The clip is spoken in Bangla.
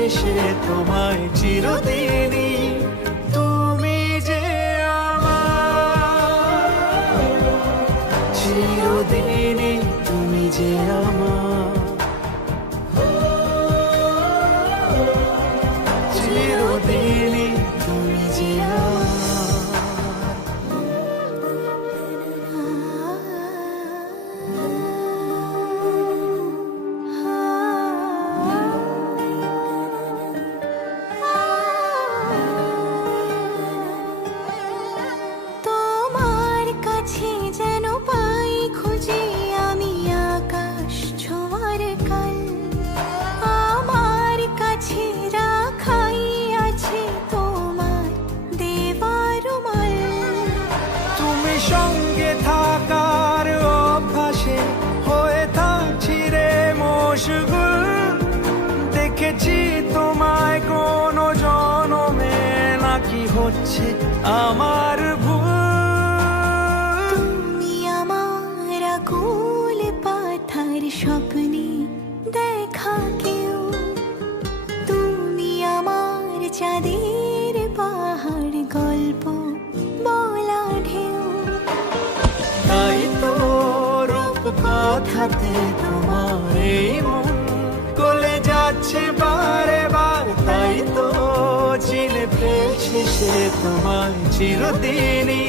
শেষে তোমায় চিরদিনই তুমি যে আমার, চিরদিনই তুমি যে আমার, চিরদিনই তুমি যে আমার। তোমার কাছে যেন পাই খুঁজে আমি আকাশ ছোঁয়ার কাল, আমার কাছে রাখাই আছে তোমার দেবার মাল। তুমি সঙ্গে থাকার অভ্যাসে হয়ে থাকছি রে মশগুল, দেখেছি তোমায় কোনো জনমে নাকি হচ্ছে আমার ভুল। তুমি আমার আকুল পাথার স্বপ্নে দেখা কেউ, তুমি আমার চাঁদের পাহাড় গল্প বলা ঢেউ। তাই তো রূপ কথাতে তোমার এই মন গলে যাচ্ছে বারে বার, তাই তো চিনে ফেলছে সে তোমায় চিরদিনই